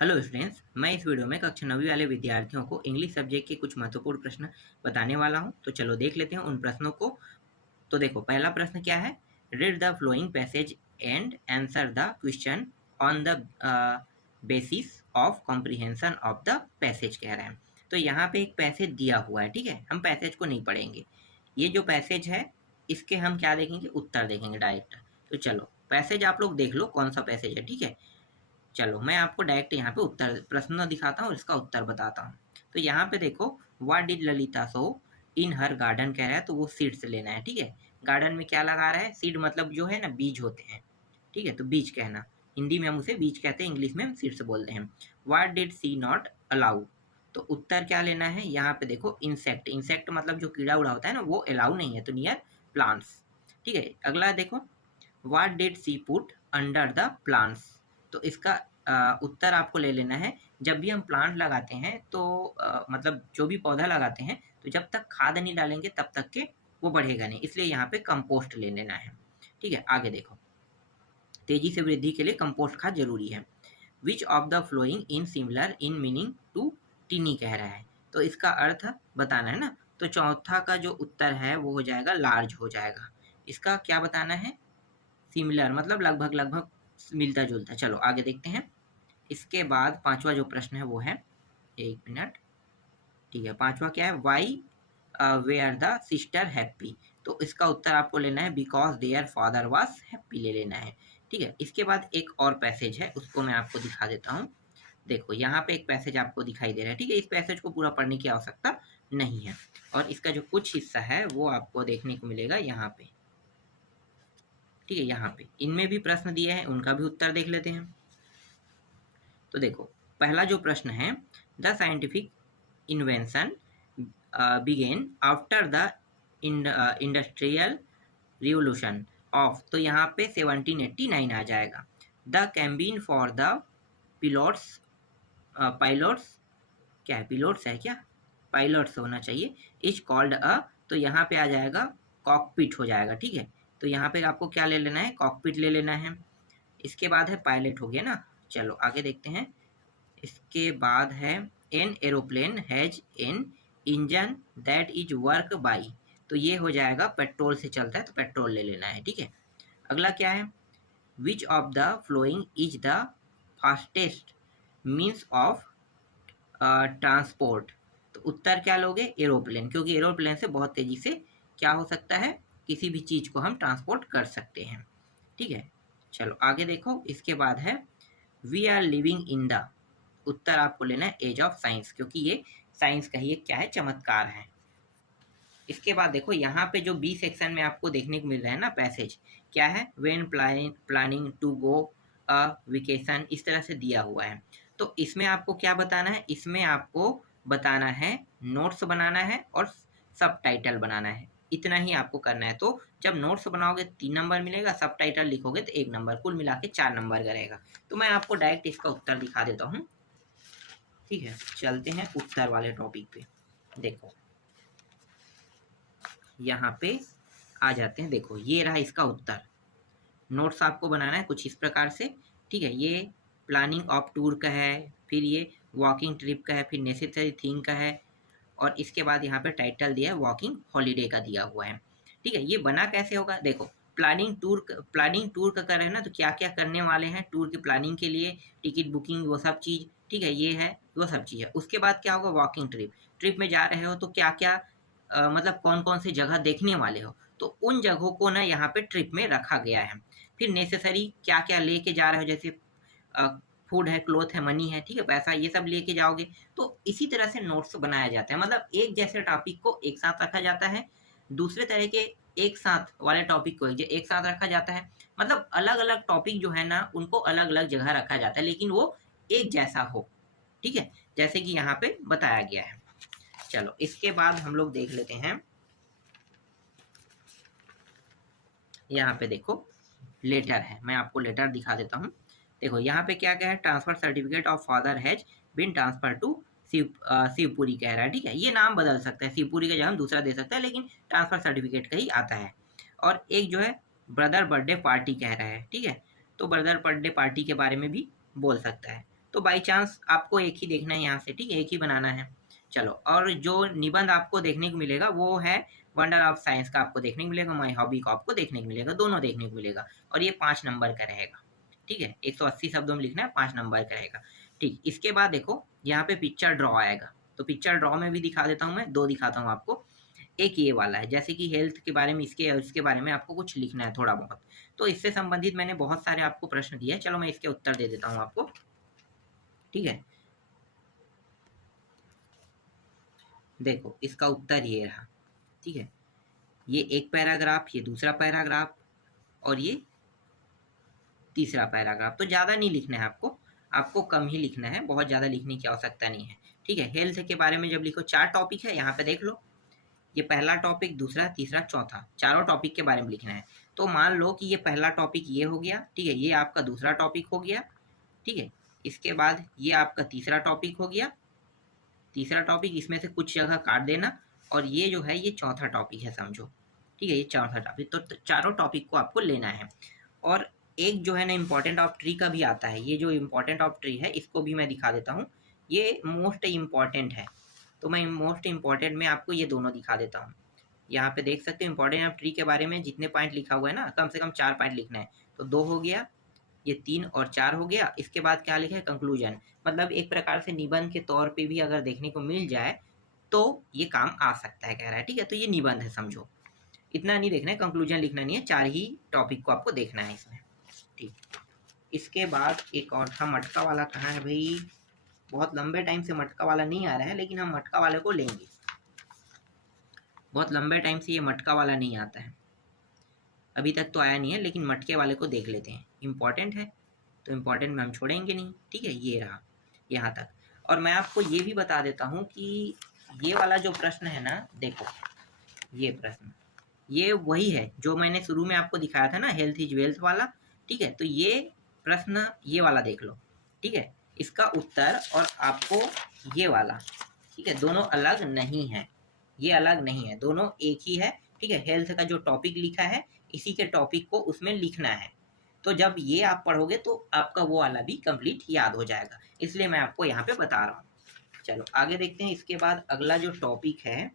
Hello students, मैं इस video में कक्षा 9वीं वाले विद्यार्थियों को इंग्लिश सब्जेक्ट के कुछ महत्वपूर्ण प्रश्न बताने वाला हूं। तो चलो देख लेते हैं उन प्रश्नों को। तो देखो, पहला प्रश्न क्या है। Read the flowing passage and answer the question on the basis of comprehension of the passage कह रहे हैं। तो यहाँ पे एक पैसेज दिया हुआ है, ठीक है। हम पैसेज को नहीं पढ़ेंगे, ये जो पैसेज है इसके हम क्या देखेंगे, उत्तर देखेंगे डायरेक्ट। तो चलो पैसेज आप लोग देख लो कौन सा पैसेज है, ठीक है। चलो मैं आपको डायरेक्ट यहाँ पे उत्तर प्रश्न दिखाता हूँ और इसका उत्तर बताता हूँ। तो यहाँ पे देखो, what did Lalita so in her garden कह रहा है, तो वो सीड से लेना है, ठीक है। गार्डन में क्या लगा रहा है, सीड मतलब जो है ना बीज होते हैं, ठीक है। तो बीज कहना, हिंदी में हम उसे बीज कहते हैं, इंग्लिश में हम सीड्स बोलते हैं। What did she not allow, तो उत्तर क्या लेना है। यहाँ पे देखो, इंसेक्ट, इंसेक्ट मतलब जो कीड़ा उड़ा होता है ना, वो अलाउ नहीं है, तो नियर प्लांट्स, ठीक है। अगला देखो, what did she put under the plants, तो इसका उत्तर आपको ले लेना है। जब भी हम प्लांट लगाते हैं तो मतलब जो भी पौधा लगाते हैं, तो जब तक खाद नहीं डालेंगे तब तक के वो बढ़ेगा नहीं, इसलिए यहाँ पे कंपोस्ट ले लेना है, ठीक है। आगे देखो, तेजी से वृद्धि के लिए कंपोस्ट खाद जरूरी है। Which of the following in similar in meaning to teeny कह रहा है, तो इसका अर्थ बताना है ना। तो चौथा का जो उत्तर है वो हो जाएगा लार्ज हो जाएगा। इसका क्या बताना है, सिमिलर मतलब लगभग लगभग मिलता जुलता। चलो आगे देखते हैं। इसके बाद पांचवा जो प्रश्न है वो है, एक मिनट, ठीक है। पांचवा क्या है, why were the sister happy, तो इसका उत्तर आपको लेना है because their father was happy ले लेना है, ठीक है। इसके बाद एक और पैसेज है, उसको मैं आपको दिखा देता हूँ। देखो यहाँ पे एक पैसेज आपको दिखाई दे रहा है, ठीक है। इस पैसेज को पूरा पढ़ने की आवश्यकता नहीं है, और इसका जो कुछ हिस्सा है वो आपको देखने को मिलेगा यहाँ पे, ठीक है। यहाँ पे इनमें भी प्रश्न दिए हैं, उनका भी उत्तर देख लेते हैं। तो देखो, पहला जो प्रश्न है, the scientific invention began after the industrial revolution of, तो यहाँ पे 1789 आ जाएगा। The cabin for the pilots, pilots, क्या है, पिलोट्स है क्या, पायलट्स होना चाहिए, इज कॉल्ड अ, तो यहाँ पे आ जाएगा कॉकपिट हो जाएगा, ठीक है। तो यहाँ पे आपको क्या ले लेना है, कॉकपिट ले लेना है। इसके बाद है पायलट हो गया ना। चलो आगे देखते हैं। इसके बाद है, an aeroplane has an engine that is work by, तो ये हो जाएगा पेट्रोल से चलता है, तो पेट्रोल ले लेना है, ठीक है। अगला क्या है, which of the following is the fastest means of transport, तो उत्तर क्या लोगे, एरोप्लेन, क्योंकि एरोप्लेन से बहुत तेजी से क्या हो सकता है, किसी भी चीज को हम ट्रांसपोर्ट कर सकते हैं, ठीक है। चलो आगे देखो। इसके बाद है, we are living in the, उत्तर आपको लेना है एज ऑफ साइंस, क्योंकि ये साइंस का ही एक क्या है, चमत्कार है। इसके बाद देखो, यहाँ पे जो बी सेक्शन में आपको देखने को मिल रहा है ना पैसेज, क्या है, when planning to go a vacation, इस तरह से दिया हुआ है। तो इसमें आपको क्या बताना है, इसमें आपको बताना है, नोट्स बनाना है और सब टाइटल बनाना है, इतना ही आपको करना है। तो जब नोट्स बनाओगे 3 नंबर मिलेगा, सब टाइटल लिखोगे तो 1 नंबर, कुल मिला के 4 नंबर का रहेगा। तो मैं आपको डायरेक्ट इसका उत्तर दिखा देता हूँ, ठीक है। चलते हैं उत्तर वाले टॉपिक पे। देखो यहाँ पे आ जाते हैं, देखो ये रहा इसका उत्तर। नोट्स आपको बनाना है कुछ इस प्रकार से, ठीक है। ये प्लानिंग ऑफ टूर का है, फिर ये वॉकिंग ट्रिप का है, फिर नेसेसरी थिंग का है, और इसके बाद यहाँ पे टाइटल दिया है वॉकिंग हॉलीडे का दिया हुआ है, ठीक है। ये बना कैसे होगा, देखो प्लानिंग टूर का कर रहे हैं ना, तो क्या क्या करने वाले हैं टूर की प्लानिंग के लिए, टिकट बुकिंग वो सब चीज़, ठीक है, ये है वो सब चीज़ है। उसके बाद क्या होगा, वॉकिंग ट्रिप, ट्रिप में जा रहे हो तो क्या क्या मतलब कौन कौन सी जगह देखने वाले हो, तो उन जगहों को ना यहाँ पे ट्रिप में रखा गया है। फिर नेसेसरी क्या क्या लेके जा रहे हो, जैसे फूड है, क्लोथ है, मनी है, ठीक है, पैसा, ये सब लेके जाओगे। तो इसी तरह से नोट्स बनाया जाता है, मतलब एक जैसे टॉपिक को एक साथ रखा जाता है, दूसरे तरह के एक साथ वाले टॉपिक को एक साथ रखा जाता है। मतलब अलग अलग टॉपिक जो है ना, उनको अलग अलग जगह रखा जाता है, लेकिन वो एक जैसा हो, ठीक है, जैसे कि यहाँ पे बताया गया है। चलो इसके बाद हम लोग देख लेते हैं, यहाँ पे देखो लेटर है, मैं आपको लेटर दिखा देता हूँ। देखो यहाँ पे क्या क्या है, transfer certificate of father has been transfer to Shivpuri कह रहा है, ठीक है। ये नाम बदल सकता है, शिवपुरी का जगह हम दूसरा दे सकते हैं, लेकिन ट्रांसफर सर्टिफिकेट का ही आता है। और एक जो है ब्रदर बर्थडे पार्टी कह रहा है, ठीक है, तो ब्रदर बर्थडे पार्टी के बारे में भी बोल सकता है। तो बाई चांस आपको एक ही देखना है यहाँ से, ठीक है, एक ही बनाना है। चलो, और जो निबंध आपको देखने को मिलेगा वो है वंडर ऑफ साइंस का आपको देखने को मिलेगा, माई हॉबी को आपको देखने को मिलेगा, दोनों देखने को मिलेगा। और ये 5 नंबर का रहेगा, ठीक है, 180 शब्दों में लिखना है, 5 नंबर का रहेगा। ठीक, इसके बाद देखो यहाँ पे पिक्चर ड्रॉ आएगा, तो पिक्चर ड्रॉ में भी दिखा देता हूँ मैं, 2 दिखाता हूँ आपको। एक ये वाला है, जैसे कि हेल्थ के बारे में, इसके बारे में आपको कुछ लिखना है थोड़ा बहुत, तो इससे संबंधित मैंने बहुत सारे आपको प्रश्न दिए हैं। चलो मैं इसके उत्तर दे देता हूँ आपको, ठीक है। देखो इसका उत्तर ये रहा, ठीक है, ये एक पैराग्राफ, ये दूसरा पैराग्राफ और ये तीसरा पैराग्राफ। तो ज़्यादा नहीं लिखना है आपको, आपको कम ही लिखना है, बहुत ज़्यादा लिखने की आवश्यकता नहीं है, ठीक है। हेल्थ के बारे में जब लिखो, 4 टॉपिक है यहाँ पे देख लो, ये पहला टॉपिक, दूसरा, तीसरा, चौथा, चारों टॉपिक के बारे में लिखना है। तो मान लो कि ये पहला टॉपिक ये हो गया, ठीक है, ये आपका दूसरा टॉपिक हो गया, ठीक है। इसके बाद ये आपका तीसरा टॉपिक हो गया, तीसरा टॉपिक, इसमें से कुछ जगह काट देना, और ये जो है ये चौथा टॉपिक है समझो, ठीक है, ये चौथा टॉपिक। तो चारों टॉपिक को आपको लेना है। और एक जो है ना इम्पॉर्टेंट ऑफ ट्री का भी आता है, ये जो इम्पॉर्टेंट ऑफ ट्री है इसको भी मैं दिखा देता हूँ, ये मोस्ट इम्पॉर्टेंट है। तो मैं मोस्ट इम्पॉर्टेंट में आपको ये दोनों दिखा देता हूँ। यहाँ पे देख सकते हो इम्पॉर्टेंट ऑफ ट्री के बारे में जितने पॉइंट लिखा हुआ है ना, कम से कम 4 पॉइंट लिखना है। तो 2 हो गया, ये 3 और 4 हो गया। इसके बाद क्या लिखा है, कंक्लूजन, मतलब एक प्रकार से निबंध के तौर पे भी अगर देखने को मिल जाए तो ये काम आ सकता है, कह रहा है, ठीक है। तो ये निबंध है समझो, इतना नहीं देखना है, कंक्लूजन लिखना नहीं है, 4 ही टॉपिक को आपको देखना है इसमें, ठीक। इसके बाद एक और था मटका वाला, कहाँ है भाई, बहुत लंबे टाइम से मटका वाला नहीं आ रहा है, लेकिन हम मटका वाले को लेंगे, बहुत लंबे टाइम से ये मटका वाला नहीं आता है, अभी तक तो आया नहीं है, लेकिन मटके वाले को देख लेते हैं, इम्पॉर्टेंट है तो इम्पॉर्टेंट में हम छोड़ेंगे नहीं, ठीक है। ये रहा यहाँ तक। और मैं आपको ये भी बता देता हूँ कि ये वाला जो प्रश्न है ना, देखो ये प्रश्न, ये वही है जो मैंने शुरू में आपको दिखाया था ना, हेल्थ इज वेल्थ वाला, ठीक है। तो ये प्रश्न ये वाला देख लो, ठीक है, इसका उत्तर और आपको ये वाला, ठीक है, दोनों अलग नहीं है, ये अलग नहीं है, दोनों एक ही है, ठीक है। हेल्थ का जो टॉपिक लिखा है इसी के टॉपिक को उसमें लिखना है, तो जब ये आप पढ़ोगे तो आपका वो वाला भी कंप्लीट याद हो जाएगा, इसलिए मैं आपको यहाँ पे बता रहा हूँ। चलो आगे देखते हैं। इसके बाद अगला जो टॉपिक है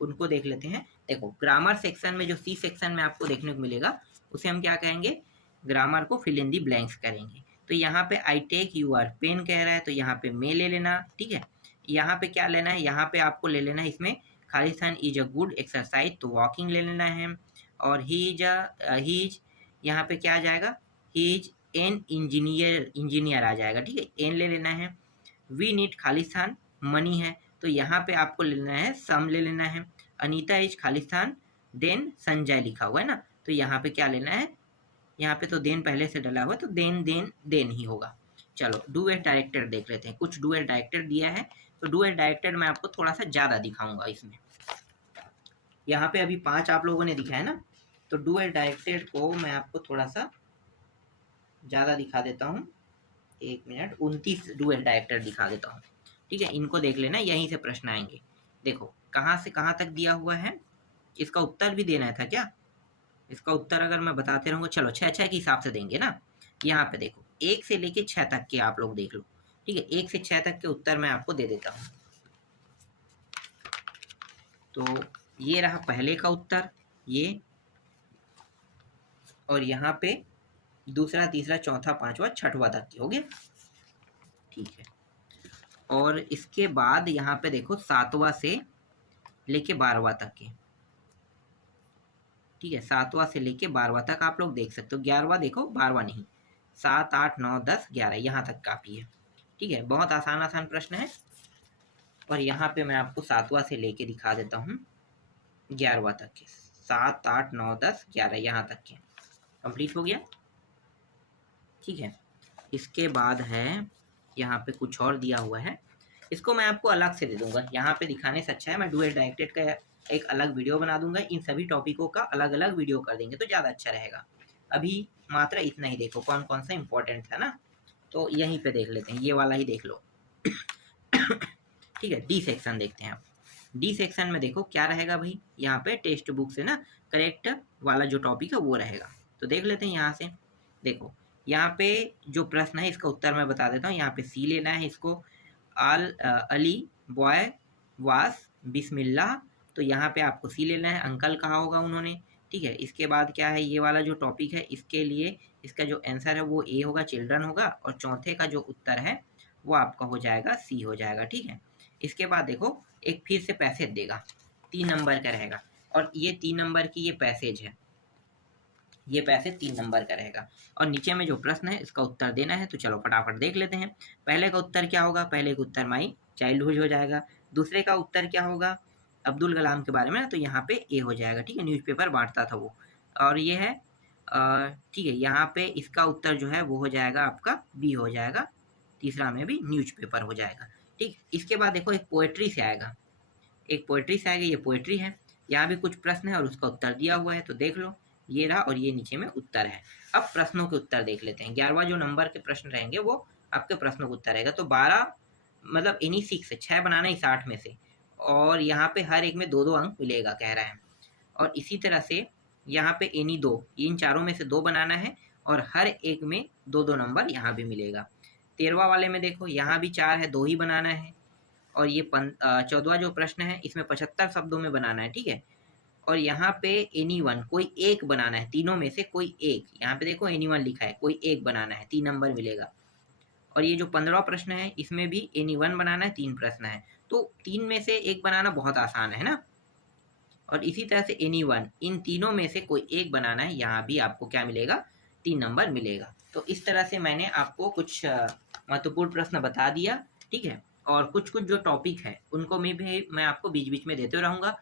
उनको देख लेते हैं। देखो ग्रामर सेक्शन में जो सी सेक्शन में आपको देखने को मिलेगा उसे हम क्या कहेंगे, ग्रामर को फिल इन दी ब्लैंक्स करेंगे। तो यहाँ पे आई टेक यूर पेन कह रहा है, तो यहाँ पे मे ले लेना, ठीक है। यहाँ पे क्या लेना है, यहाँ पे आपको ले लेना है इसमें Khalistan is a good exercise, तो वॉकिंग ले लेना है। और ही इज यहाँ पे क्या आ जाएगा, ही इज एन इंजीनियर आ जाएगा, ठीक है, एन ले लेना है। वी नीड खालिस्तान, मनी है, तो यहाँ पे आपको ले लेना है सम ले लेना है। अनीता इज खालिस्तान देन संजय लिखा हुआ है ना, तो यहाँ पे क्या लेना है, यहाँ पे तो देन पहले से डला हुआ है, तो देन ही होगा। चलो डू एज डायरेक्टर देख लेते हैं, कुछ डू एज डायरेक्टर दिया है, तो डू एज डायरेक्टर मैं आपको थोड़ा सा ज़्यादा दिखाऊंगा इसमें। यहाँ पे अभी 5 आप लोगों ने दिखाया ना, तो डू एज डायरेक्टेड को मैं आपको थोड़ा सा ज़्यादा दिखा देता हूँ, 1 मिनट, 29 डू एज डायरेक्टर दिखा देता हूँ, ठीक है। इनको देख लेना, यहीं से प्रश्न आएंगे। देखो कहाँ से कहाँ तक दिया हुआ है, इसका उत्तर भी देना था क्या, इसका उत्तर अगर मैं बताते रहूँगा, चलो 6 6 के हिसाब से देंगे ना। यहाँ पे देखो 1 से लेके 6 तक के आप लोग देख लो, ठीक है, 1 से 6 तक के उत्तर मैं आपको दे देता हूँ। तो ये रहा पहले का उत्तर, ये, और यहाँ पे दूसरा, तीसरा, चौथा, पांचवा, छठवा तक के हो गया, ठीक है। और इसके बाद यहाँ पे देखो 7वां से लेके 12वां तक के, ठीक है, 7वां से लेके 12वां तक आप लोग देख सकते हो। 11वां देखो, 12वां नहीं, 7 8 9 10 11 यहाँ तक काफी है, ठीक है, बहुत आसान आसान प्रश्न है। और यहाँ पे मैं आपको 7वां से लेके दिखा देता हूँ 11वां तक के, 7 8 9 10 11 यहाँ तक के कंप्लीट हो गया, ठीक है। इसके बाद है यहाँ पे कुछ और दिया हुआ है, इसको मैं आपको अलग से दे दूंगा, यहाँ पे दिखाने से अच्छा है मैं डू एज डायरेक्टेड का एक अलग वीडियो बना दूंगा, इन सभी टॉपिकों का अलग अलग वीडियो कर देंगे तो ज़्यादा अच्छा रहेगा। अभी मात्र इतना ही देखो कौन कौन सा इंपॉर्टेंट था ना, तो यहीं पे देख लेते हैं, ये वाला ही देख लो। ठीक है, डी सेक्शन देखते हैं आप। डी सेक्शन में देखो क्या रहेगा भाई, यहाँ पे टेक्स्ट बुक से ना करेक्ट वाला जो टॉपिक है वो रहेगा, तो देख लेते हैं यहाँ से। देखो यहाँ पे जो प्रश्न है इसका उत्तर मैं बता देता हूँ। यहाँ पे सी लेना है इसको। अली बॉय वास बिस्मिल्लाह, तो यहाँ पे आपको सी लेना है। अंकल कहा होगा उन्होंने, ठीक है। इसके बाद क्या है, ये वाला जो टॉपिक है इसके लिए इसका जो आंसर है वो ए होगा, चिल्ड्रन होगा, और चौथे का जो उत्तर है वो आपका हो जाएगा सी हो जाएगा, ठीक है। इसके बाद देखो एक फिर से पैसेज देगा, 3 नंबर का रहेगा, और ये 3 नंबर की ये पैसेज है, ये पैसेज 3 नंबर का रहेगा। और नीचे में जो प्रश्न है इसका उत्तर देना है, तो चलो फटाफट देख लेते हैं। पहले का उत्तर क्या होगा, पहले का उत्तर माई चाइल्डहुड हो जाएगा। दूसरे का उत्तर क्या होगा, अब्दुल कलाम के बारे में, तो यहाँ पे ए हो जाएगा, ठीक है। न्यूज़पेपर बांटता था वो। और ये है ठीक है, यहाँ पे इसका उत्तर जो है वो हो जाएगा आपका बी हो जाएगा, तीसरा में भी न्यूज़पेपर हो जाएगा, ठीक। इसके बाद देखो एक पोएट्री से आएगा, एक पोएट्री से आएगा, ये पोएट्री है। यहाँ भी कुछ प्रश्न है और उसका उत्तर दिया हुआ है, तो देख लो, ये रहा और ये नीचे में उत्तर है। अब प्रश्नों के उत्तर देख लेते हैं। 11वां जो नंबर के प्रश्न रहेंगे वो आपके प्रश्नों का उत्तर रहेगा। तो 12 मतलब इन्हीं 6 बनाना इस 8 में से, और यहाँ पे हर एक में 2-2 अंक मिलेगा कह रहा है। और इसी तरह से यहाँ पे एनी 2, इन चारों में से 2 बनाना है, और हर एक में 2-2 नंबर यहाँ भी मिलेगा। 13वां वाले में देखो यहाँ भी 4 है, 2 ही बनाना है। और ये 14वां जो प्रश्न है इसमें 75 शब्दों में बनाना है, ठीक है। और यहाँ पे एनी वन, कोई एक बनाना है, तीनों में से कोई एक। यहाँ पे देखो एनी वन लिखा है, कोई एक बनाना है, 3 नंबर मिलेगा। और ये जो 15वां प्रश्न है इसमें भी एनी वन बनाना है, 3 प्रश्न है, तो 3 में से एक बनाना बहुत आसान है ना। और इसी तरह से एनी वन, इन तीनों में से कोई एक बनाना है, यहाँ भी आपको क्या मिलेगा, 3 नंबर मिलेगा। तो इस तरह से मैंने आपको कुछ महत्वपूर्ण प्रश्न बता दिया, ठीक है। और कुछ कुछ जो टॉपिक है उनको मैं आपको बीच बीच में देते रहूँगा।